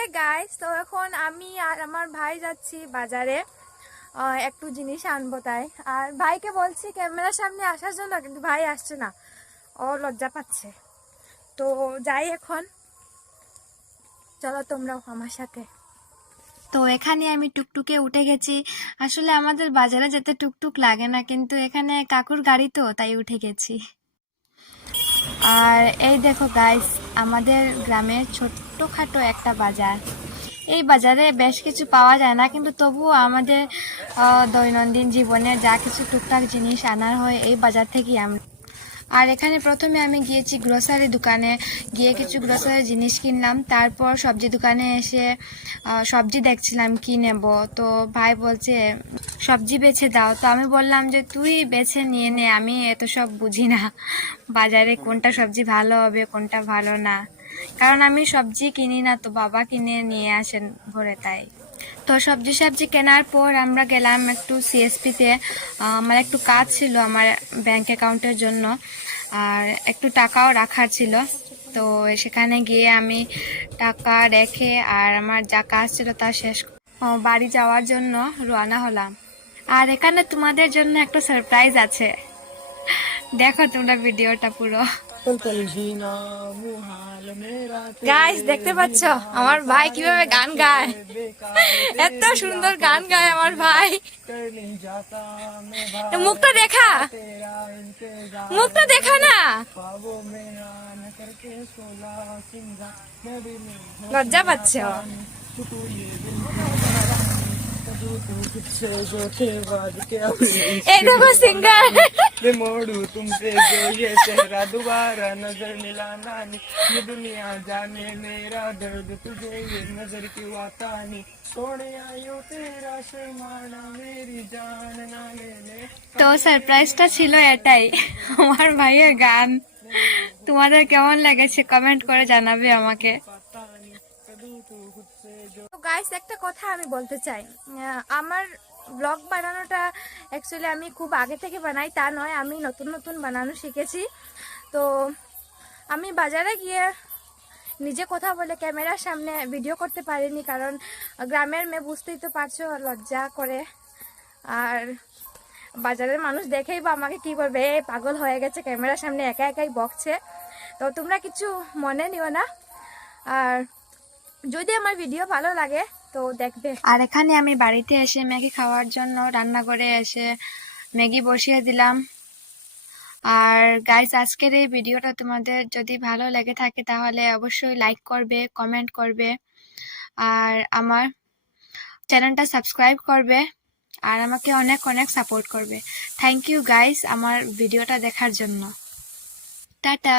Hey guys, তো এখন আমি আর আমার ভাই যাচ্ছি বাজারে একটু জিনিস আনবো তাই। আর ভাইকে বলছি ক্যামেরার সামনে আসার জন্য, কিন্তু ভাই আসছে না, ও লজ্জা পাচ্ছে। তো যাই এখন, চলো তোমরাও আমার সাথে। তো এখানে আমি টুকটুকে উঠে গেছি। আসলে আমাদের বাজারে যেতে টুকটুক লাগে না, কিন্তু এখানে কাকুর গাড়ি তো তাই উঠে গেছি। আর এই দেখো গাইস, আমাদের গ্রামের ছোট্টখাটো একটা বাজার। এই বাজারে বেশ কিছু পাওয়া যায় না, কিন্তু তবুও আমাদের দৈনন্দিন জীবনে যা কিছু টুকটাক জিনিস আনার হয় এই বাজার থেকেই আমরা। আর এখানে প্রথমে আমি গিয়েছি গ্রোসারি দোকানে, গিয়ে কিছু গ্রোসারি জিনিস কিনলাম। তারপর সবজি দোকানে এসে সবজি দেখছিলাম কি নেব। তো ভাই বলছে সবজি বেছে দাও। তো আমি বললাম যে তুই বেছে নিয়ে নে, আমি এত সব বুঝি না বাজারে কোনটা সবজি ভালো হবে কোনটা ভালো না, কারণ আমি সবজি কিনি না, তো বাবা কিনে নিয়ে আসেন ঘরে তাই। তো সবজি কেনার পর আমরা গেলাম একটু সিএসপিতে। আমার একটু কাজ ছিল আমার ব্যাংক অ্যাকাউন্টের জন্য, আর একটু টাকাও রাখার ছিল। তো সেখানে গিয়ে আমি টাকা রেখে আর আমার যা কাজ ছিল তা শেষ বাড়ি যাওয়ার জন্য রওনা হলাম। আর এখানে তোমাদের জন্য একটা সারপ্রাইজ আছে, দেখো তোমরা ভিডিওটা পুরো। গাইস, দেখতে পাচ্ছ আমার ভাই কিভাবে গান গায়, এত সুন্দর গান গায় আমার ভাই। মুখটা দেখা, মুখটা দেখা না, লজ্জা পাচ্ছ। এই দেখো সিঙ্গার मोड़ू तुमसे जो ये चेहरा दोबारा नजर मिलाना नहीं, ये दुनिया जाने मेरा दर्द तुझे ये नजर क्यों आता नहीं, सोने आयो तेरा शर्माना मेरी जान ना लेने। তো সারপ্রাইজটা ছিল এটাই, আমার ভাইয়ের গান। তোমাদের কেমন লেগেছে কমেন্ট করে জানাবে আমাকে। তো গাইস, একটা কথা আমি বলতে চাই, আমার ব্লগ বানানোটা অ্যাকচুয়ালি আমি খুব আগে থেকে বানাই তা নয়, আমি নতুন নতুন বানানো শিখেছি। তো আমি বাজারে গিয়ে নিজে কথা বলে ক্যামেরার সামনে ভিডিও করতে পারিনি, কারণ গ্রামের মেয়ে বুঝতেই তো পারছো, লজ্জা করে। আর বাজারের মানুষ দেখেই বা আমাকে কি বলবে, এই পাগল হয়ে গেছে, ক্যামেরার সামনে একা একাই বকছে। তো তোমরা কিছু মনে নিও না, আর যদি আমার ভিডিও ভালো লাগে তো দেখবে। আর এখানে আমি বাড়িতে এসে ম্যাগি খাওয়ার জন্য রান্নাঘরে এসে ম্যাগি বসিয়ে দিলাম। আর গাইস, আজকের এই ভিডিওটা তোমাদের যদি ভালো লেগে থাকে তাহলে অবশ্যই লাইক করবে, কমেন্ট করবে, আর আমার চ্যানেলটা সাবস্ক্রাইব করবে, আর আমাকে অনেক অনেক সাপোর্ট করবে। থ্যাংক ইউ গাইস আমার ভিডিওটা দেখার জন্য। টাটা।